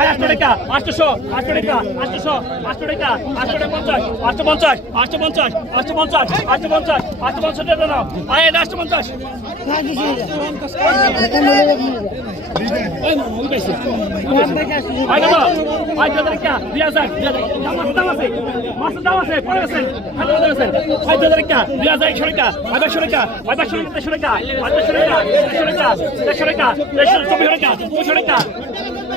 আটশো টাকা আটশো আটশো টাকা আটশো আটশো টাকা আটশো টাকা পঞ্চাশ আটশো পঞ্চাশ আটশো পঞ্চাশ আটশো পঞ্চাশ আটশো পঞ্চাশ আটশো পঞ্চাশ টাকা নাও। আয় আটশো পঞ্চাশ। আয়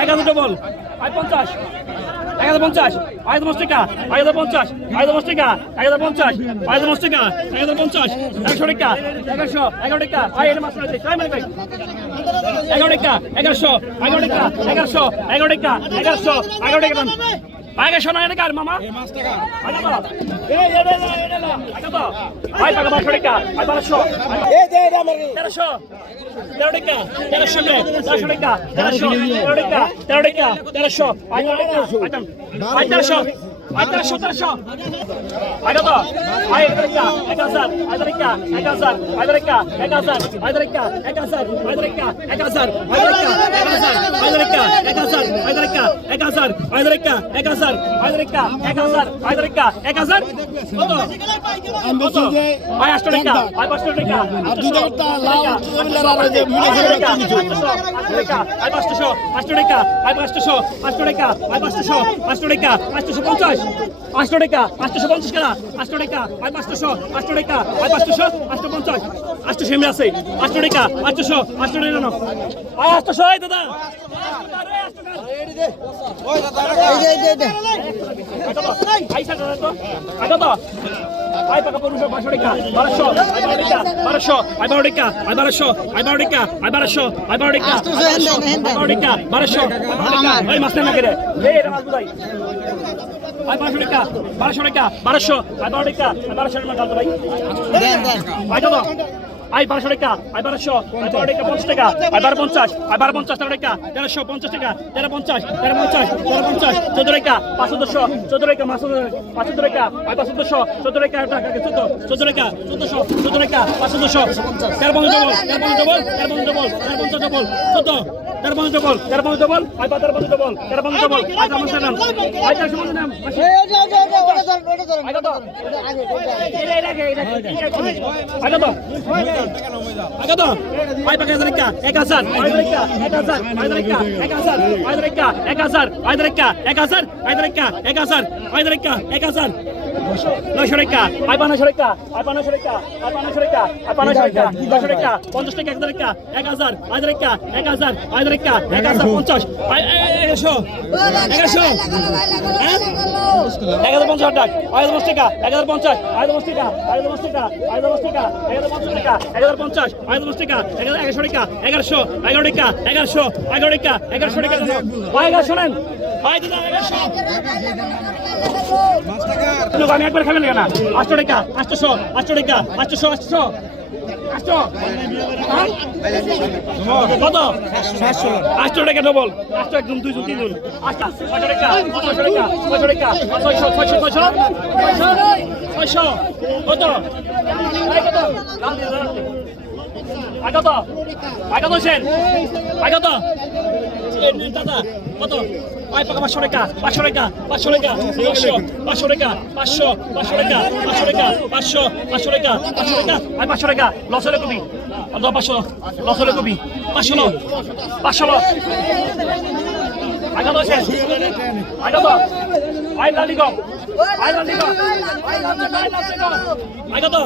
এক হাজার ডবল আই পঞ্চাশ। এক হাজার পঞ্চাশ। এক হাজার টাকা। এক হাজার পঞ্চাশ। এক হাজার টাকা। এক হাজার পঞ্চাশ। এক হাজার টাকা। এক হাজার পঞ্চাশ। একশো টাকা। এগারোশো। এগারো টাকা। আয় এর মাস এগারো তাই এগারোশো। এগারো টাকা। এগারোশো। এগারো টাকা। এগারোশো। এগারো টাকা এগারোশো এগারো টাকা দাম এগারোশো এই টাকা আর মামা আয় টাকা বারোশো টাকা আয় বারোশো তেরোশো তেরো এই তেরোশো তেরোশো টাকা তেরোশো তেরো টাকা তেরো টাকা তেরোশো আয় আয় তেরোশো আয় তেরোশো তেরোশো আয় কত আয় এক টাকা এক হাজার আয় টাকা এক হাজার আয় টাকা এক হাজার আয় টাকা এক হাজার আয় টাকা এক হাজার আয় টাকা এক হাজার আয় টাকা এক হাজার আয় টাকা এক হাজার আয় টাকা এক হাজার আয় টাকা এক হাজার আয় টাকা এক হাজার কত কত আয় আটশো আমি বলছি যে আর দুই টাকা লাল আর যে পাঁচশো পাঁচশো টাকা পাঁচশো পাঁচশো টাকা পাঁচশো পাঁচশো টাকা পাঁচশো পঞ্চাশ পাঁচশো টাকা পাঁচশো পঞ্চাশ কেনা পাঁচশো টাকা পাঁচশো পাঁচশো টাকা পাঁচশো পঞ্চাশ আটশো সেমনি আছে। আটশো টাকা আটশোশো আটশো টাকা না আটশোশো দাদা। বারোশো টাকা বারোশো টাকা বারোশো বারোশো টাকা বারোশো টাকা বারোশো টাকা বারোশো আয় বারো টাকা আয় বারোশো টাকা আয় বারোশো বারো টাকা পঞ্চাশ টাকা আয় বারো পঞ্চাশ আয় বারো পঞ্চাশ তেরো টাকা তেরোশো পঞ্চাশ টাকা তেরো পঞ্চাশ তেরো পঞ্চাশ তেরো পঞ্চাশ চোদ্দ টাকা পাঁচশো দশশো চোদ্দ টাকা পাঁচশো পাঁচশো টাকা আয় পাঁচশো দশশো চোদ্দ টাকা টাকা চোদ্দ চোদ্দ টাকা চোদ্দশো চোদ্দ টাকা পাঁচশো দশশো তেরো পঞ্চাশ ডবল তেরো পঞ্চাশ ডবল তেরো পঞ্চাশ ডবল তেরো পঞ্চাশ ডবল চোদ্দ তেরো পঞ্চাশ ডবল আয় পা তেরো পঞ্চাশ ডবল তেরো পঞ্চাশ ডবল আয় চারশো নাম আয় চারশো নাম আয় কত কত ভাই পাকা দরিকা এক হাজার ভাই দরিকা এক হাজার ভাই দরিকা এক হাজার ভাই দরিকা এক হাজার ভাই দরিকা এক হাজার ভাই দরিকা এক হাজার ভাই দরিকা এক হাজার নয়শো রেখা আয় পাঁচশো রেখা আয় পাঁচশো পাঁচশো রেখা আয় পাঁচশো রেখা পঞ্চাশ টাকা এক রেখা এক হাজার আজ রেখা এক হাজার আজ রেখা এক হাজার পঞ্চাশ একশো একশো এক হাজার পঞ্চাশ টাকা আয় দশ এক হাজার পঞ্চাশ আয় দশ টাকা আয় দশ এক হাজার পঞ্চাশ টাকা এক হাজার পঞ্চাশ আয় দশ এক হাজার একশো টাকা এগারোশো এগারো টাকা এগারোশো এগারো টাকা এগারোশো টাকা শোনেন আয় আমি একবার খাবেন কেন? আটশো টাকা আটশোশো আটশো টাকা আটশোশো আটশো হ্যাঁ? কত? আটশো টাকা ডবল আটশো একদম দুইশো তিন গুণ আটশো ছয়শো টাকা ছয়শো টাকা ছয়শো টাকা ছয়শো ছয়শো ছয়শো ছয়শো। কত? আগত আগত সেন আগত দাদা কত আয় পাকা পাঁচশো টাকা পাঁচশো টাকা পাঁচশো টাকা পাঁচশো পাঁচশো টাকা পাঁচশো পাঁচশো টাকা পাঁচশো টাকা পাঁচশো পাঁচশো টাকা পাঁচশো টাকা আয় পাঁচশো টাকা লস হলে কবি পাঁচশো লস হলে কবি পাঁচশো লো পাঁচশো লো আগা তো শেষ আগা আয় লালি আয় লালি আয় লালি গম আগা তো